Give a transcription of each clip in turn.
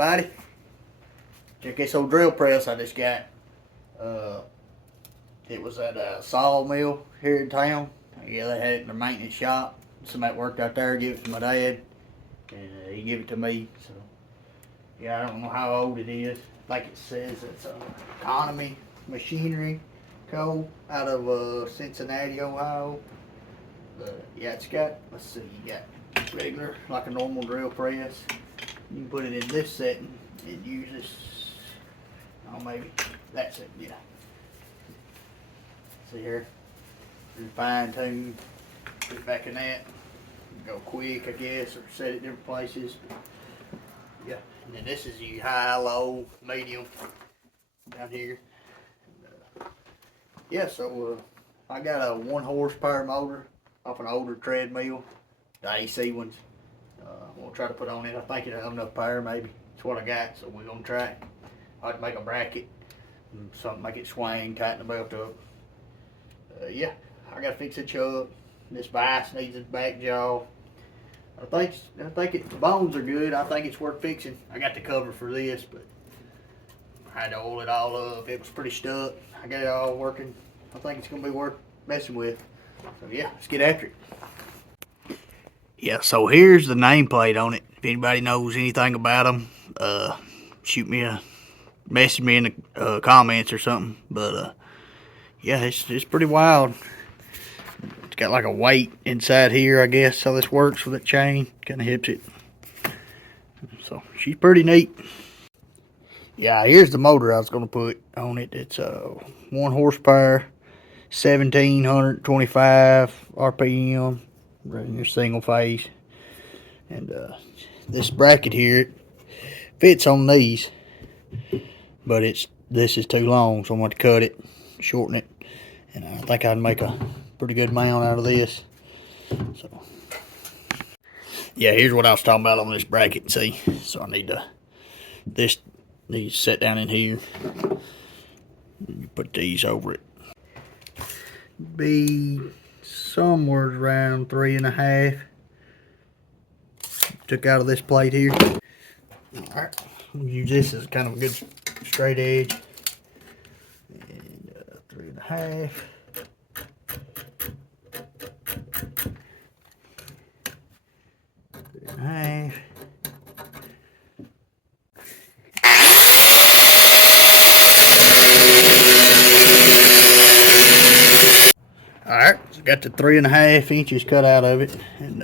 everybody. Check this old drill press I just got. It was at a sawmill here in town. Yeah, they had it in their maintenance shop. Somebody worked out there, gave it to my dad, and he gave it to me. So, yeah, I don't know how old it is. Like it says it's economy machinery co. out of Cincinnati, Ohio. But yeah, it's got, let's see, you got regular, like a normal drill press. You can put it in this setting and use this, oh maybe, that's it, yeah. See here, fine tune, put it back in that, go quick I guess, or set it different places. Yeah, and then this is your high, low, medium down here. Yeah, so I got a 1 horsepower motor off an older treadmill, the AC ones. We'll try to put on it. I think it'll have enough power, maybe. It's what I got, so we're gonna try it. I have to make a bracket, and something make it swing, tighten the belt up. Yeah, I gotta fix it up. This vise needs its back jaw. I think the bones are good. I think it's worth fixing. I got the cover for this, but I had to oil it all up. It was pretty stuck. I got it all working. I think it's gonna be worth messing with. So yeah, let's get after it. Yeah, so here's the nameplate on it. If anybody knows anything about them, message me in the comments or something. But yeah, it's pretty wild. It's got like a weight inside here, I guess, how this works with that chain. Kind of hips it. So she's pretty neat. Yeah, here's the motor I was gonna put on it. It's 1 horsepower, 1725 RPM, running your single phase. And this bracket here fits on these, but this is too long, so I'm going to cut it, shorten it, and I think I'd make a pretty good mount out of this. So yeah, here's what I was talking about on this bracket. See, so I need this needs to set down in here. You put these over it. Be somewhere around 3.5. Took out of this plate here. Alright, we'll use this as kind of a good straight edge. And 3.5. 3.5. Alright, so got the 3.5 inches cut out of it, and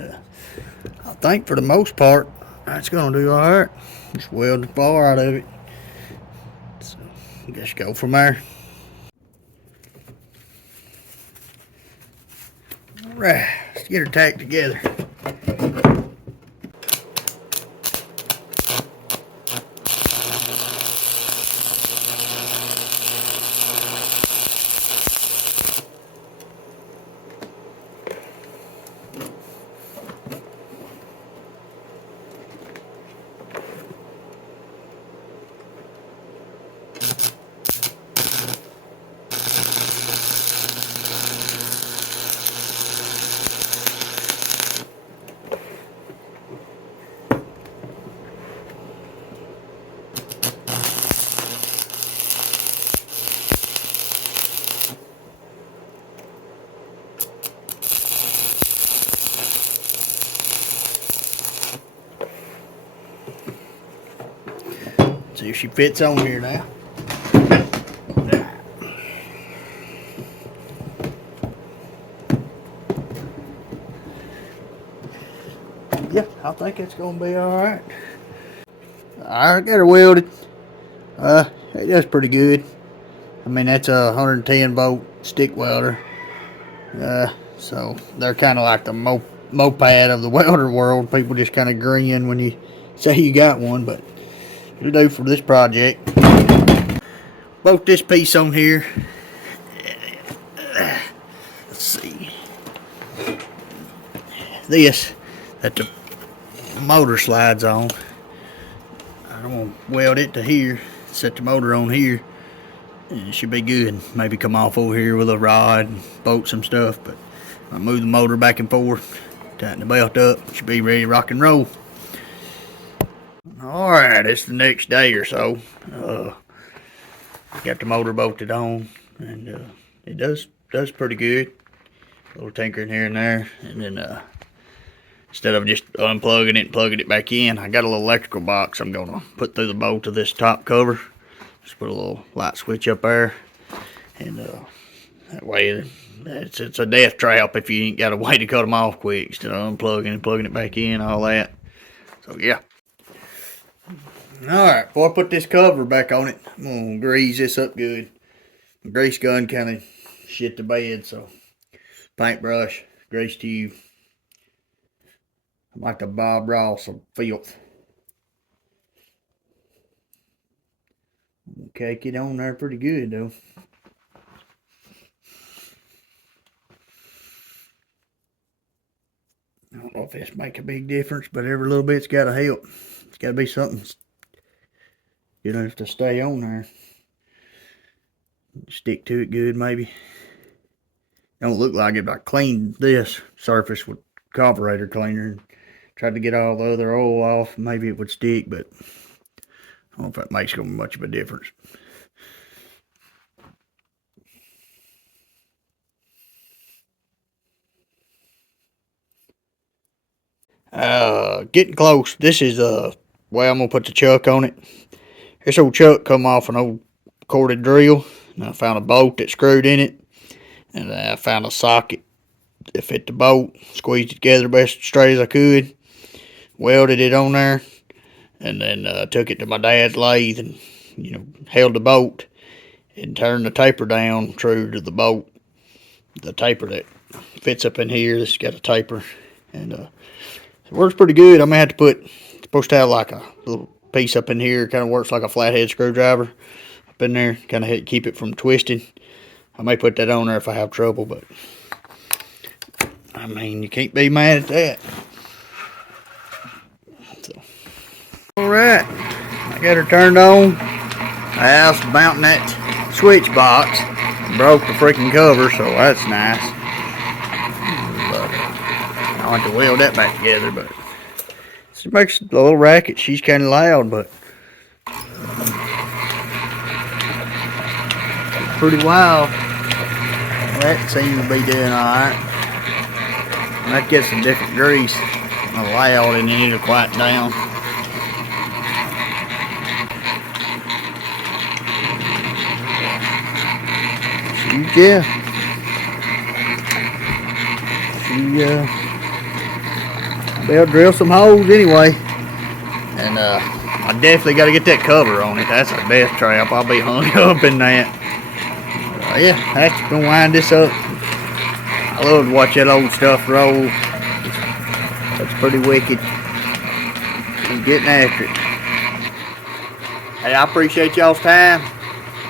I think for the most part that's gonna do alright. Just weld the bar out of it. So just go from there. Alright, let's get her tacked together. See if she fits on here now. Yeah, I think it's gonna be alright. I got her welded. It does pretty good. I mean, that's a 110 volt stick welder. So they're kind of like the moped of the welder world. People just kind of grin when you say you got one, but it'll do for this project. Bolt this piece on here. Let's see. This that the motor slides on. I'm gonna weld it to here. Set the motor on here, and it should be good. Maybe come off over here with a rod and bolt some stuff, but I move the motor back and forth, tighten the belt up, should be ready to rock and roll. Alright, it's the next day or so. Got the motor bolted on, and it does pretty good. A little tinkering here and there, and then instead of just unplugging it and plugging it back in, I got a little electrical box I'm gonna put through the bolt of this top cover. Just put a little light switch up there, and that way it's a death trap if you ain't got a way to cut them off quick, instead of unplugging and plugging it back in, all that. So yeah. Alright, before I put this cover back on it, I'm gonna grease this up good. My grease gun kind of shit the bed, so paintbrush, grease tube. I'm like the Bob Ross of filth. Cake it on there pretty good though. I don't know if this make a big difference, but every little bit's gotta help. It's gotta be something you don't have to stay on there. Stick to it good maybe. Don't look like it, but I cleaned this surface with carburetor cleaner and tried to get all the other oil off. Maybe it would stick, but I don't know if that makes much of a difference. Getting close. This is way I'm gonna put the chuck on it. This old chuck come off an old corded drill, and I found a bolt that screwed in it, and I found a socket that fit the bolt. Squeezed it together best straight as I could, welded it on there, and then took it to my dad's lathe and held the bolt and turned the taper down true to the bolt. The taper that fits up in here, this has got a taper, and it works pretty good. I may have to put, supposed to have like a little piece up in here, kind of works like a flathead screwdriver up in there, kind of keep it from twisting. I may put that on there if I have trouble, but I mean, you can't be mad at that. So, alright, I got her turned on. I was mounting that switch box, broke the freaking cover, so that's nice. But I want to weld that back together, but it makes a little racket. She's kind of loud, but pretty wild. That seems to be doing alright. That gets some different grease. Loud, and then it'll quiet down. Yeah. They'll drill some holes anyway. And I definitely got to get that cover on it. That's a death trap. I'll be hung up in that. Yeah, that's gonna wind this up. I love to watch that old stuff roll. That's pretty wicked. I'm getting after it. Hey, I appreciate y'all's time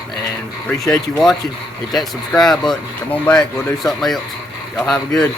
and appreciate you watching. Hit that subscribe button. Come on back. We'll do something else. Y'all have a good